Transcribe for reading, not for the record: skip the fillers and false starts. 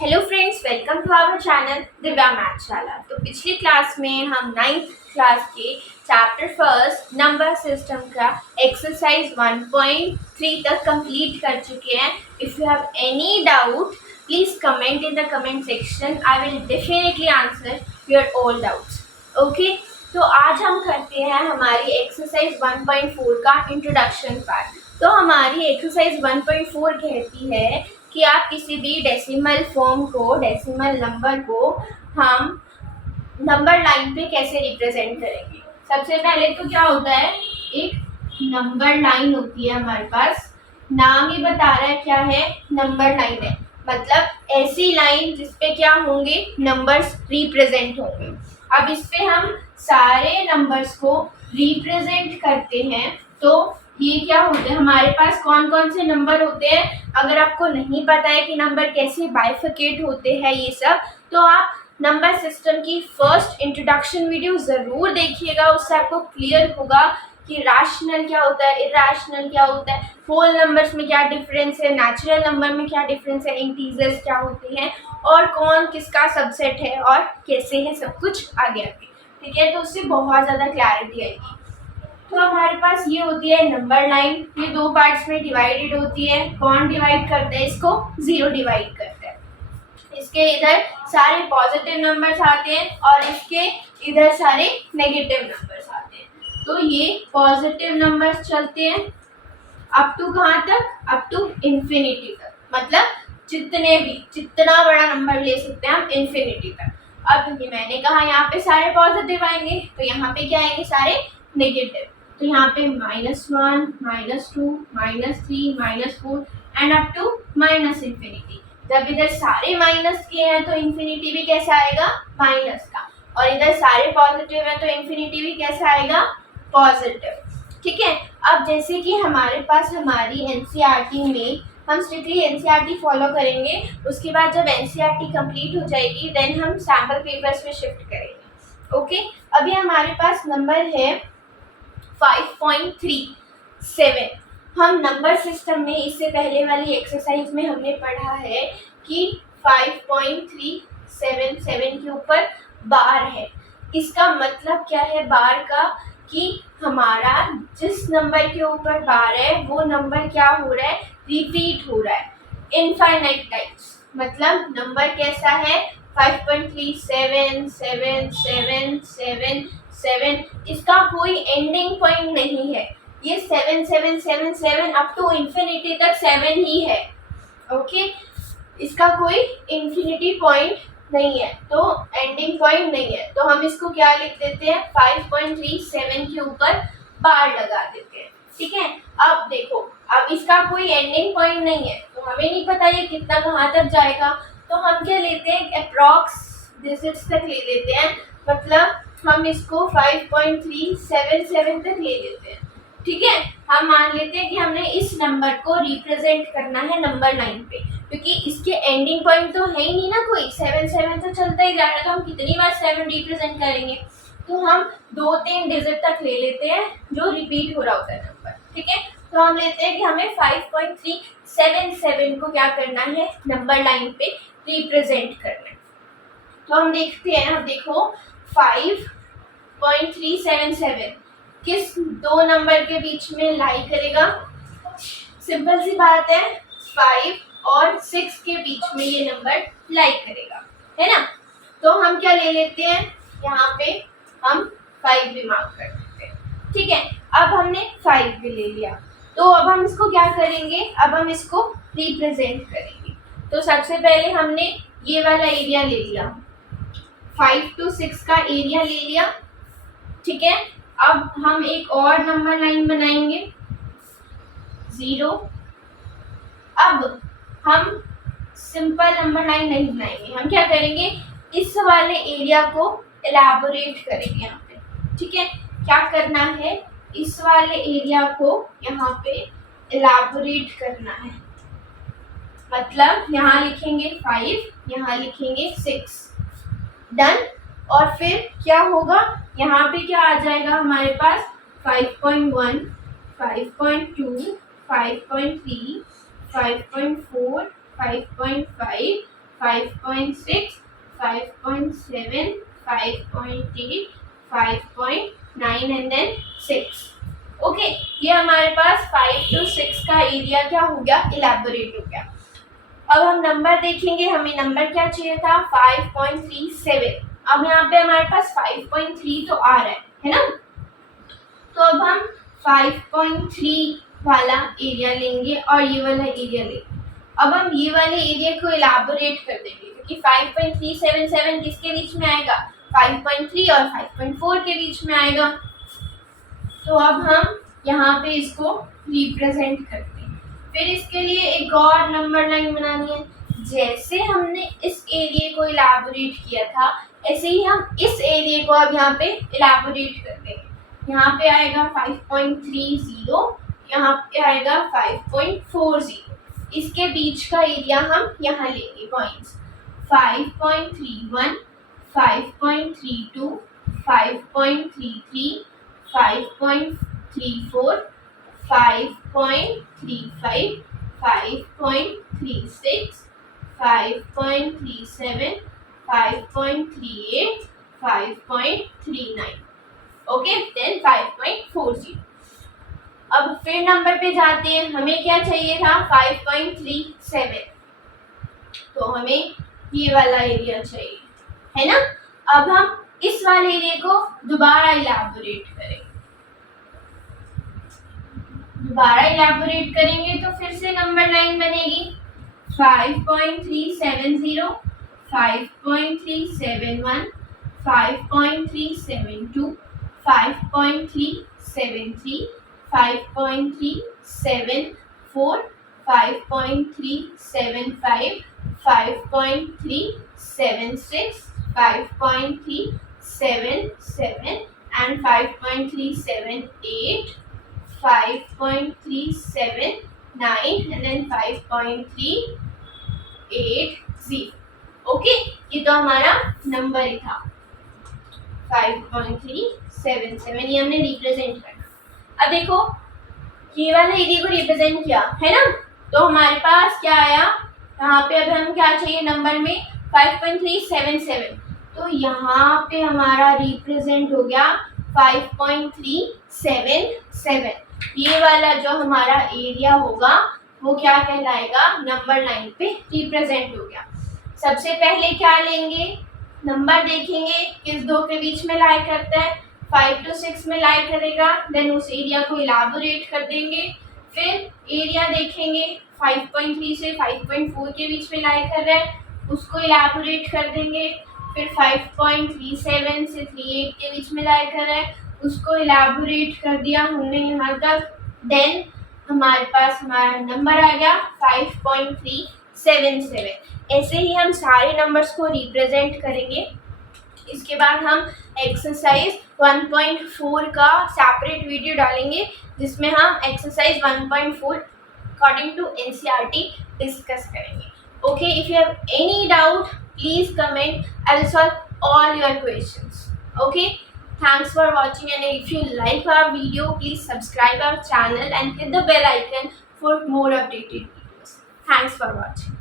Hello friends, welcome to our channel Divya Mathshala. तो पिछली class में हम 9th क्लास के चैप्टर फर्स्ट नंबर सिस्टम का एक्सरसाइज 1.3 तक कंप्लीट कर चुके हैं। If you have any doubt please comment in the comment section. I will definitely answer your all doubts. Okay, तो आज हम करते हैं हमारी एक्सरसाइज 1.4 का इंट्रोडक्शन पार्ट। तो हमारी एक्सरसाइज 1.4 कहती है कि आप किसी भी डेसिमल फॉर्म को, डेसिमल नंबर को हम नंबर लाइन पे कैसे रिप्रेजेंट करेंगे। सबसे पहले तो क्या होता है, एक नंबर लाइन होती है हमारे पास। नाम ही बता रहा है क्या है, नंबर लाइन है। मतलब ऐसी लाइन जिसपे क्या होंगे, नंबर्स रिप्रेजेंट होंगे। अब इस पे हम सारे नंबर्स को रिप्रेजेंट करते हैं। तो ये क्या होते हैं, हमारे पास कौन कौन से नंबर होते हैं। अगर आपको नहीं पता है कि नंबर कैसे बाइफिकेट होते हैं ये सब, तो आप नंबर सिस्टम की फर्स्ट इंट्रोडक्शन वीडियो ज़रूर देखिएगा। उससे आपको क्लियर होगा कि रैशनल क्या होता है, इरैशनल क्या होता है, होल नंबर्स में क्या डिफरेंस है, नेचुरल नंबर में क्या डिफरेंस है, इंटीजर्स क्या होते हैं और कौन किसका सबसेट है और कैसे है, सब कुछ आगे आगे। ठीक है, तो उससे बहुत ज़्यादा क्लैरिटी आएगी। तो हमारे पास ये होती है नंबर लाइन। ये दो पार्ट्स में डिवाइडेड होती है। कौन डिवाइड करता है इसको, जीरो डिवाइड करता है। इसके इधर सारे पॉजिटिव नंबर्स आते हैं और इसके इधर सारे नेगेटिव नंबर्स आते हैं। तो ये पॉजिटिव नंबर्स चलते हैं अप टू कहाँ तक, अप टू इन्फिनिटी तक। मतलब जितना बड़ा नंबर ले सकते हैं हम, इन्फिनिटी तक। अब ये मैंने कहा यहाँ पे सारे पॉजिटिव आएंगे, तो यहाँ पे क्या आएंगे, सारे नेगेटिव। तो यहाँ पे -1, -2, -3, -4 and up to minus infinity. जब इधर सारे माइनस के हैं तो इन्फिनिटी भी कैसा आएगा, माइनस का। और इधर सारे पॉजिटिव है तो इन्फिनिटी भी कैसा आएगा, पॉजिटिव। ठीक है, अब जैसे कि हमारे पास हमारी एनसीईआरटी में हम स्ट्रिक्टली एनसीईआरटी फॉलो करेंगे। उसके बाद जब एनसीईआरटी कंप्लीट हो जाएगी देन हम सैम्पल पेपर्स में शिफ्ट करेंगे। ओके, अभी हमारे पास नंबर है 5.37। हम नंबर सिस्टम में इससे पहले वाली एक्सरसाइज में हमने पढ़ा है कि 5.377 के ऊपर बार है। इसका मतलब क्या है बार का, कि हमारा जिस नंबर के ऊपर बार है वो नंबर क्या हो रहा है, रिपीट हो रहा है इनफाइनाइट टाइम्स। मतलब नंबर कैसा है, 5.377777, इसका कोई एंडिंग पॉइंट नहीं है। ये 7777 अप टू इन्फिनिटी तक 7 ही है। ओके, इसका कोई इन्फिनिटी पॉइंट नहीं है, तो एंडिंग पॉइंट नहीं है। तो हम इसको क्या लिख देते हैं, 5.37 के ऊपर बार लगा देते हैं। ठीक है, अब देखो, अब इसका कोई एंडिंग पॉइंट नहीं है तो हमें नहीं पता ये कितना कहाँ तक जाएगा। तो हम क्या लेते हैं, अप्रॉक्स डिजिट्स तक ले लेते हैं। मतलब हम इसको 5.377 तक ले लेते हैं। ठीक है, हम मान लेते हैं कि हमने इस नंबर को रिप्रेजेंट करना है नंबर लाइन पे, क्योंकि इसके एंडिंग पॉइंट तो है ही नहीं ना कोई, 7 तो चलता ही जा रहा है। तो हम कितनी बार 7 रिप्रेजेंट करेंगे, तो हम 2-3 डिजिट तक ले लेते हैं जो रिपीट हो रहा होता है नंबर। ठीक है, तो हम लेते हैं कि हमें 5.377 को क्या करना है, नंबर लाइन पे रिप्रेजेंट करना है। तो हम देखते हैं, अब देखो 5.377 किस दो नंबर के बीच में लाई करेगा। सिंपल सी बात है, 5 और 6 के बीच में ये नंबर लाई करेगा, है ना। तो हम क्या ले लेते हैं, यहाँ पे हम 5 भी मार्क कर देते हैं। ठीक है, अब हमने 5 भी ले लिया, तो अब हम इसको क्या करेंगे, अब हम इसको रिप्रेजेंट करेंगे। तो सबसे पहले हमने ये वाला एरिया ले लिया, 5 to 6 का एरिया ले लिया। ठीक है, अब हम एक और नंबर लाइन बनाएंगे 0। अब हम सिंपल नंबर लाइन नहीं बनाएंगे, हम क्या करेंगे, इस वाले एरिया को एलैबोरेट करेंगे यहाँ पे। ठीक है, क्या करना है, इस वाले एरिया को यहाँ पे एलैबोरेट करना है। मतलब यहाँ लिखेंगे 5, यहाँ लिखेंगे 6, डन। और फिर क्या होगा, यहाँ पे क्या आ जाएगा हमारे पास, 5.1, 5.2, 5.3, 5.4, 5.5, 5.6, 5.7, 5.8, 5.9 एंड देन 6। ओके, ये हमारे पास 5 to 6 का एरिया क्या हो गया, इलेबोरेट हो गया। अब हम नंबर देखेंगे, हमें नंबर क्या चाहिए था, 5.37। अब यहाँ पे हमारे पास 5.3 तो आ रहा है ना। तो अब हम 5.3 वाला एरिया लेंगे और ये वाला एरिया लेंगे। अब हम ये वाले एरिया को इलाबोरेट कर देंगे, क्योंकि 5.377 किसके बीच में आएगा, 5.3 और 5.4 के बीच में आएगा। तो अब हम यहाँ पे इसको रिप्रेजेंट करते हैं। फिर इसके लिए एक और नंबर लाइन बनानी है। जैसे हमने इस एरिया को इलाबोरेट किया था, ऐसे ही हम इस एरिया को अब यहाँ पे इलाबोरेट करते हैं। यहाँ पे आएगा 5.30, यहाँ पे आएगा 5.40। इसके बीच का एरिया हम यहाँ लेंगे पॉइंट्स, 5.31, 5.32, 5.33, 5.34, 5.35, 5.36, 5.37, 5.38, 5.39। Okay, then 5.40। अब फिर नंबर पे जाते हैं, हमें क्या चाहिए था, 5.37। तो हमें ये वाला एरिया चाहिए, है ना। अब हम इस वाले एरिया को दोबारा इलैबोरेट करेंगे। दोबारा इलैबोरेट करेंगे तो फिर से नंबर लाइन बनेगी, 5.370, 5.371, 5.372, 5.373, 5.374, 5.375, 5.376, 5.377 and 5.378, 5.379 and then 5.380। ओके, ये तो हमारा नंबर ही था 5.377, ये हमने रिप्रेजेंट करना। अब देखो, ये वाला एरिया को रिप्रेजेंट किया है ना, तो हमारे पास क्या आया, यहाँ पे अब हम क्या चाहिए नंबर में, 5.377। तो यहाँ पे हमारा रिप्रेजेंट हो गया 5.377। ये वाला जो हमारा एरिया होगा वो क्या कहलाएगा, नंबर लाइन पे रिप्रेजेंट हो गया। सबसे पहले क्या लेंगे, नंबर देखेंगे किस दो के बीच में लाई करता है, 5 to 6 में लाई करेगा। देन उस एरिया को इलाबोरेट कर देंगे। फिर एरिया देखेंगे 5.3 से 5.4 के बीच में लाई कर रहा है, उसको इलाबोरेट कर देंगे। फिर 5.37 से 38 के बीच में लाई कर रहा है, उसको इलाबोरेट कर दिया हमने यहाँ तक। देन हमारे पास हमारा नंबर आ गया 5.377। ऐसे ही हम सारे नंबर्स को रिप्रेजेंट करेंगे। इसके बाद हम एक्सरसाइज 1.4 का सेपरेट वीडियो डालेंगे, जिसमें हम exercise 1.4 according to NCERT discuss करेंगे। Okay, if you have any doubt please comment, I will solve all your questions. Okay, thanks for watching, and if you like our video, please subscribe our channel and hit the bell icon for more updated videos. Thanks for watching.